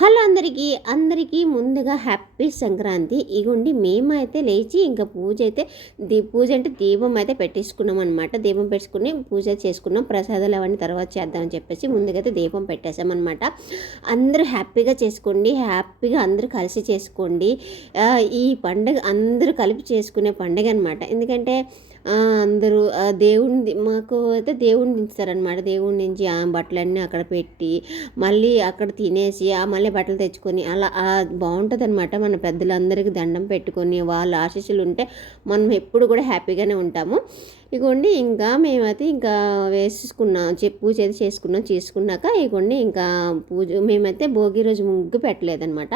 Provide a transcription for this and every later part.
Hello అందరికీ ముందుగా happy Sankranti. ఇగుండి మేమైతే లేచి ఇంకా పూజ అంటే దీపం అయితే పెట్టేసుకున్నాం అనమాట. దీపం పెట్టుకుని పూజ చేసుకున్నాం. ప్రసాదాలు అవన్నీ తర్వాత చేద్దామని చెప్పేసి ముందుగైతే దీపం పెట్టేసామన్నమాట. అందరూ హ్యాపీగా చేసుకోండి, హ్యాపీగా అందరూ కలిసి చేసుకోండి. ఈ పండుగ అందరూ కలిపి చేసుకునే పండుగ అనమాట. ఎందుకంటే అందరూ దేవుడిని మాకు అయితే దేవుడిని దించుతారనమాట. దేవుడిని దించి ఆ బట్టలన్నీ అక్కడ పెట్టి మళ్ళీ అక్కడ తినేసి మళ్ళీ బట్టలు తెచ్చుకొని అలా బాగుంటుంది అనమాట. మన పెద్దలందరికీ దండం పెట్టుకొని వాళ్ళ ఆశీస్సులు ఉంటే మనం ఎప్పుడు కూడా హ్యాపీగానే ఉంటాము. ఇగోండి ఇంకా మేమైతే ఇంకా పూజ అయితే చేసుకున్నాక ఇగోండి ఇంకా మేమైతే భోగి రోజు ముగ్గు పెట్టలేదనమాట.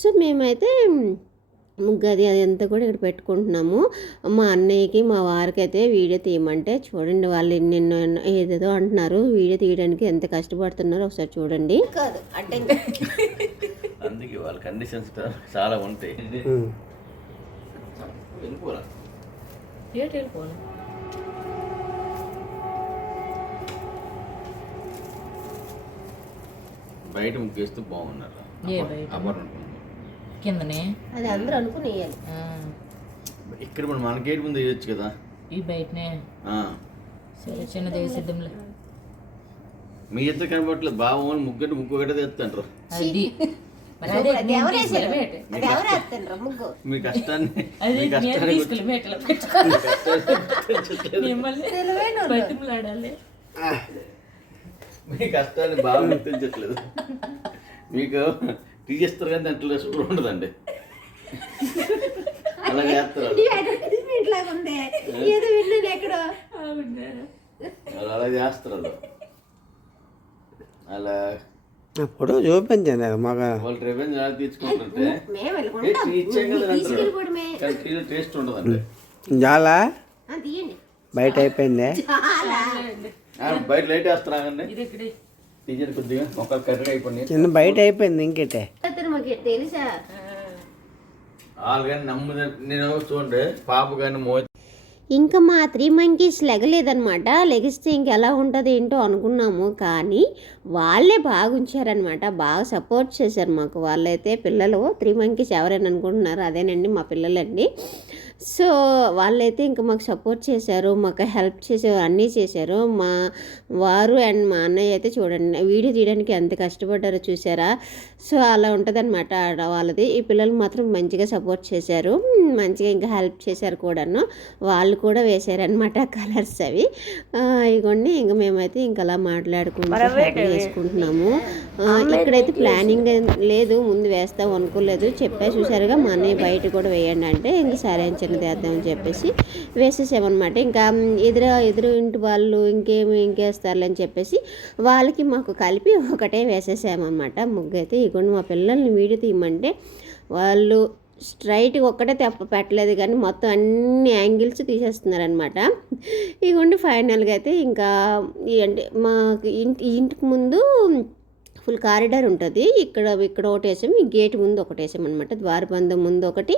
సో మేమైతే ముగ్గు అది అంతా కూడా ఇక్కడ పెట్టుకుంటున్నాము. మా అన్నయ్యకి మా వారికి అయితే వీడియో తీయమంటే చూడండి, వాళ్ళు నిన్న ఏదేదో అంటున్నారు. వీడియో తీయడానికి ఎంత కష్టపడుతున్నారో ఒకసారి చూడండి. కాదు అందుకే వాళ్ళ కండిషన్స్ చాలా ఉంటాయి. బయట ముగ్గేస్తూ బాగున్నారు కిందనే అది అందరూ అనుకుని ఇక్కడ మన గేట్ ముందు వేయచ్చు కదా. ఈ బయటనే సరే చిన్నది వేసిద్దాంలే. మీ ఇద్దరు కనబట్లేదు బాగా ముగ్గు ఒకటే తెస్తాంటారు. అది మీ కష్టాన్ని మీ కష్టాన్ని బాగా గుర్తించట్లేదు. మీకు తీసేస్తారు కానీ దాంట్లో స్కూల్ ఉండదండి. అలా చేస్తారు అలా చేస్తారు. అలా ఇప్పుడు చూపించండి మాకు వాళ్ళు రెవెన్యూ ఎలా తీర్చుకుంటుంటే టేస్ట్ ఉండదండి. చాలా బయట అయిపోయింది. బయట లైట్ వేస్తున్నాగండి టీచర్ కొద్దిగా మొక్కలు కర్రీ అయిపోయింది. చిన్న బయట అయిపోయింది ఇంకేటే తెలుసా వాళ్ళు కానీ నేను చూడండి పాప కానీ ఇంకా మా 3 monkeys లెగలేదనమాట. లెగిస్తే ఇంకెలా ఉంటుంది ఏంటో అనుకున్నాము, కానీ వాళ్ళే బాగా ఉంచారనమాట. బాగా సపోర్ట్ చేశారు మాకు. వాళ్ళైతే పిల్లలు 3 monkeys ఎవరైనా అనుకుంటున్నారు, అదేనండి మా పిల్లలండి. సో వాళ్ళైతే ఇంకా మాకు సపోర్ట్ చేశారు, మాకు హెల్ప్ చేశారు, అన్నీ చేశారు. మా వారు అండ్ మా అన్నయ్య అయితే చూడండి వీడియో తీయడానికి ఎంత కష్టపడ్డారో చూసారా. సో అలా ఉంటుంది అనమాట వాళ్ళది. ఈ పిల్లలు మాత్రం మంచిగా సపోర్ట్ చేశారు, మంచిగా ఇంకా హెల్ప్ చేశారు కూడాను. వాళ్ళు కూడా వేశారనమాట కలర్స్ అవి. ఇగోండి ఇంకా మేమైతే ఇంకా అలా మాట్లాడుకుంటూ వేసుకుంటున్నాము. ఇక్కడైతే ప్లానింగ్ లేదు, ముందు వేస్తాం అనుకోలేదు. చూసారుగా మా అన్నయ్య బయట కూడా వేయండి అంటే ఇంక సరే అని వేద్దామని చెప్పేసి వేసేసామన్నమాట. ఇంకా ఎదురు ఇంటి వాళ్ళు ఇంకేస్తారులే అని చెప్పేసి వాళ్ళకి మాకు కలిపి ఒకటే వేసేసామన్నమాట ముగ్గు అయితే. ఇగోండి మా పిల్లల్ని వీడియో తీయమంటే వాళ్ళు స్ట్రైట్గా ఒక్కటే పెట్టలేదు, కానీ మొత్తం అన్ని యాంగిల్స్ తీసేస్తున్నారనమాట. ఇగోండి ఫైనల్గా అయితే ఇంకా అంటే మాకు ఇంటికి ముందు ఫుల్ కారిడార్ ఉంటుంది. ఇక్కడ ఒకటి వేసాము, ఈ గేట్ ముందు ఒకటి వేసామన్నమాట. ద్వారబంధం ముందు ఒకటి,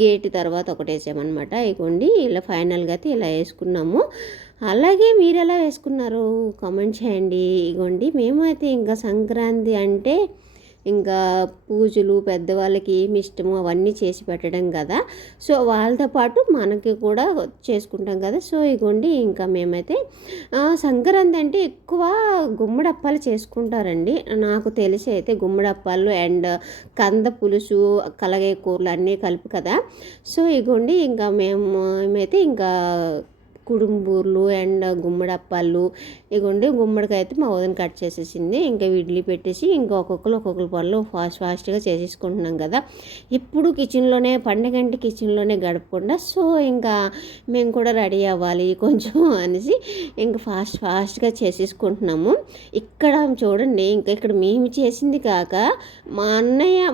గేట్ తర్వాత ఒకటి వేసామన్నమాట. ఇగోండి ఇలా ఫైనల్గా అయితే ఇలా వేసుకున్నాము. అలాగే మీరు ఎలా వేసుకున్నారు కామెంట్ చేయండి. ఇగోండి మేమైతే ఇంకా సంక్రాంతి అంటే ఇంకా పూజలు పెద్దవాళ్ళకి ఏమి ఇష్టమో అవన్నీ చేసి పెట్టడం కదా. సో వాళ్ళతో పాటు మనకి కూడా చేసుకుంటాం కదా. సో ఇగోండి ఇంకా మేమైతే సంక్రాంతి అంటే ఎక్కువ గుమ్మడప్పాలు చేసుకుంటారండి. నాకు తెలిసి అయితే గుమ్మడప్పాలు అండ్ కంద పులుసు కలగే కూరలు అన్నీ కలిపి కదా. సో ఇగోండి ఇంకా మేమైతే ఇంకా కుడుంబూర్లు అండ్ గుమ్మడప్పాలు. ఇగోండి గుమ్మడికాయ అయితే మా వదిన కట్ చేసేసింది. ఇంకా ఇడ్లీ పెట్టేసి ఇంకా ఒక్కొక్కరు పనులు ఫాస్ట్గా చేసేసుకుంటున్నాం కదా. ఇప్పుడు కిచెన్లోనే పండగ అంటే కిచెన్లోనే గడపకుండా సో ఇంకా మేము కూడా రెడీ అవ్వాలి కొంచెం అనేసి ఇంకా ఫాస్ట్గా చేసేసుకుంటున్నాము. ఇక్కడ చూడండి ఇంకా ఇక్కడ మేము చేసింది కాక మా అన్నయ్య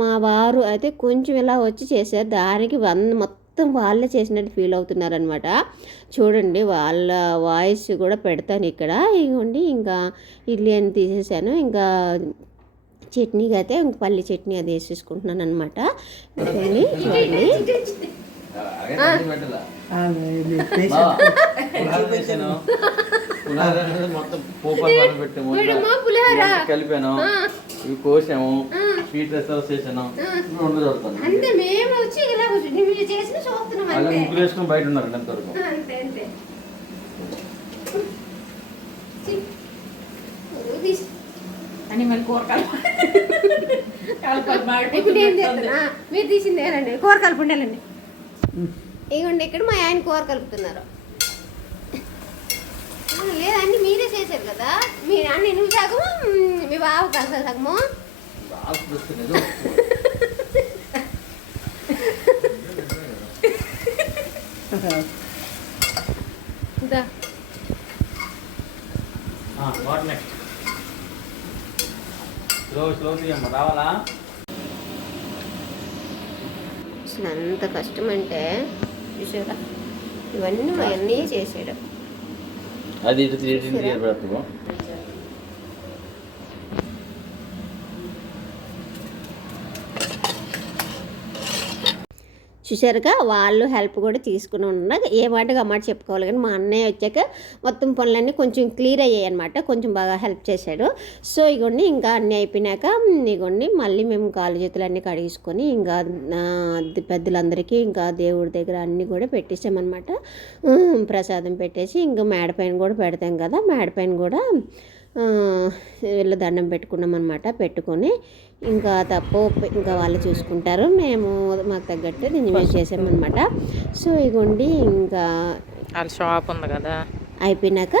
మా వారు అయితే కొంచెం ఇలా వచ్చి చేశారు. దానికి మొత్తం వాళ్ళే చేసినట్టు ఫీల్ అవుతున్నారనమాట. చూడండి వాళ్ళ వాయిస్ కూడా పెడతాను ఇక్కడ. ఇవ్వండి ఇంకా ఇడ్లీ అని తీసేసాను. ఇంకా చట్నీకి అయితే ఇంక పల్లి చట్నీ అది వేసేసుకుంటున్నాను అనమాట. చూడండి పునాది అనేది మొత్తం పోపాలు మనం పెట్టాము ఇదంతా కలిపాను ఇవి కోసాము స్వీట్ రెస్టారెంట్ చేసాను రెండు చదువుతాను అంతే మేము వచ్చి ఇలా నువ్వు చేసిన చూస్తున్నాం అలా ముగ్గురు వేసుకొని బయట ఉన్నారండి అంతవరకు అంతే అంతే అని మళ్ళీ కూరకాయలు ఇప్పుడు ఏం చేస్తున్నా మీరు తీసిందేనండి కూర కలుపు ఉండాలండి ఇగోండి ఇక్కడ మా ఆయన కూర కలుపుతున్నారు లేదండి మీరే చేశారు కదా మీరు అన్ని నువ్వు సగము మీ బావ కలిసి సగము ఇదా వాట్ నెక్స్ట్ స్లో తీయమ్మ రావాలా అసలు అంత కష్టం అంటే చూసారా ఇవన్నీ మా అన్నయ్య చేసాడు అది ఇటు పెడతాము చూసారుగా వాళ్ళు హెల్ప్ కూడా తీసుకుని ఉన్నారు ఏ మాటగా మాట చెప్పుకోవాలి కానీ మా అన్నయ్య వచ్చాక మొత్తం పనులన్నీ కొంచెం క్లియర్ అయ్యాయి అనమాట కొంచెం బాగా హెల్ప్ చేశాడు సో ఇగోండి ఇంకా అన్నీ అయిపోయినాక ఇగోండి మళ్ళీ మేము కాలు చేతులు అన్నీ కడిగించుకొని ఇంకా పెద్దలందరికీ ఇంకా దేవుడి దగ్గర అన్నీ కూడా పెట్టేసామన్నమాట ప్రసాదం పెట్టేసి ఇంకా మేడ పైన కూడా పెడతాం కదా మేడ పైన కూడా వీళ్ళ దండం పెట్టుకున్నాం అనమాట పెట్టుకొని ఇంకా తప్పు ఇంకా వాళ్ళు చూసుకుంటారు మేము మాకు తగ్గట్టు నిజమే చేసామన్నమాట సో ఇగోండి ఇంకా వాళ్ళ షాప్ ఉంది కదా అయిపోయినాక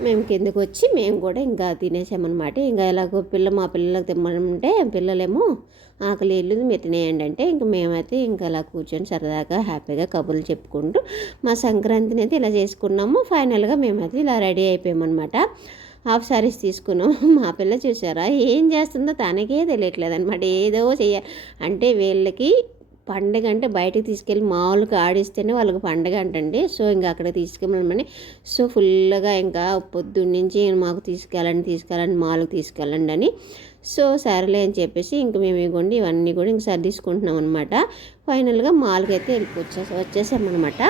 మేము కిందకు వచ్చి మేము కూడా ఇంకా తినేసామన్నమాట ఇంకా ఎలాగో మా పిల్లలకు తిమ్మమంటే పిల్లలేమో ఆకలి ఇల్లు మీరు తినేయండి అంటే ఇంకా మేమైతే ఇంకా అలా కూర్చొని సరదాగా హ్యాపీగా కబుర్లు చెప్పుకుంటూ మా సంక్రాంతిని అయితే ఇలా చేసుకున్నాము ఫైనల్గా మేమైతే ఇలా రెడీ అయిపోయామన్నమాట హాఫ్ సారీస్ తీసుకున్నాం మా పిల్ల చూసారా ఏం చేస్తుందో తనకే తెలియట్లేదు అనమాట ఏదో చేయాలి అంటే వీళ్ళకి పండగ అంటే బయటకు తీసుకెళ్ళి మామూలుగా ఆడిస్తేనే వాళ్ళకి పండగ అంటండి సో ఇంకా అక్కడ తీసుకెళ్ళమని సో ఫుల్గా ఇంకా పొద్దున్న నుంచి మాకు తీసుకెళ్ళండి మామూలుగా తీసుకెళ్ళండి అని సో సరేలే అని చెప్పేసి ఇంక మేము ఇవ్వండి ఇవన్నీ కూడా ఇంక సర్దిసుకుంటున్నాం అనమాట ఫైనల్గా మాల్కి అయితే వచ్చేసామన్నమాట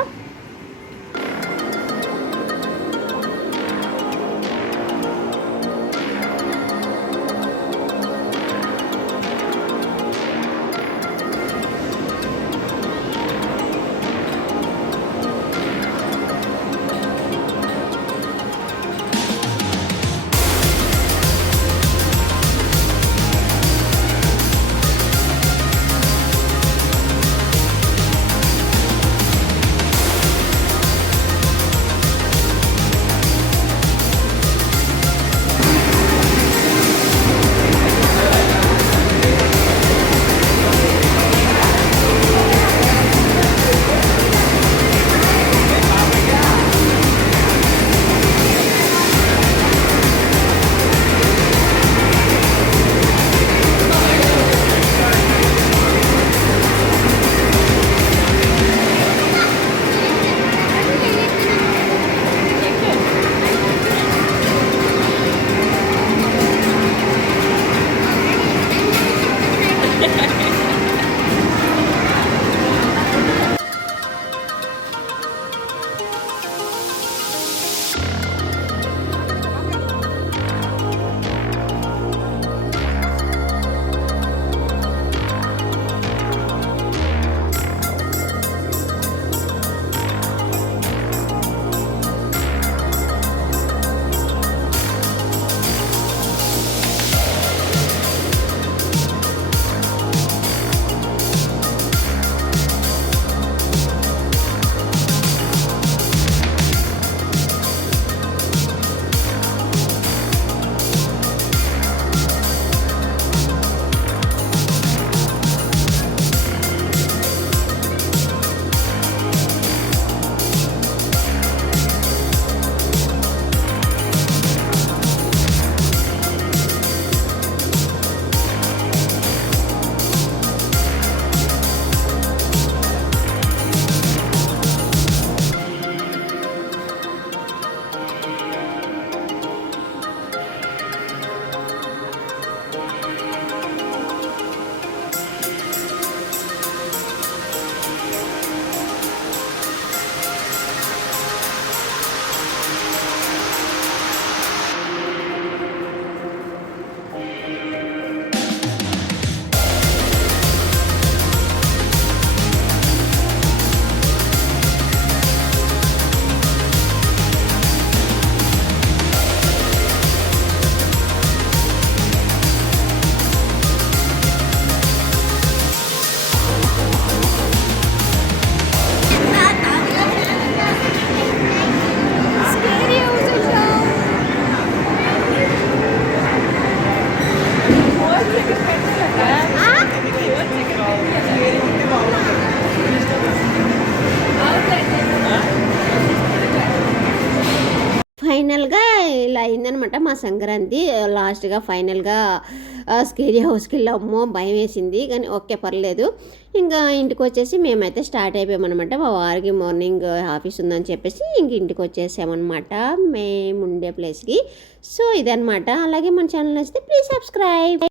ఫైనల్గా ఇలా అయిందనమాట మా సంక్రాంతి. లాస్ట్గా ఫైనల్గా స్కేరీ హౌస్కి వెళ్ళాము, భయం వేసింది కానీ ఓకే పర్లేదు. ఇంకా ఇంటికి వచ్చేసి మేమైతే స్టార్ట్ అయిపోయామన్నమాట. మా వారికి మార్నింగ్ ఆఫీస్ ఉందని చెప్పేసి ఇంక ఇంటికి వచ్చేసామన్నమాట మేము ఉండే ప్లేస్కి. సో ఇదనమాట. అలాగే మన ఛానల్ నచ్చితే ప్లీజ్ సబ్స్క్రైబ్.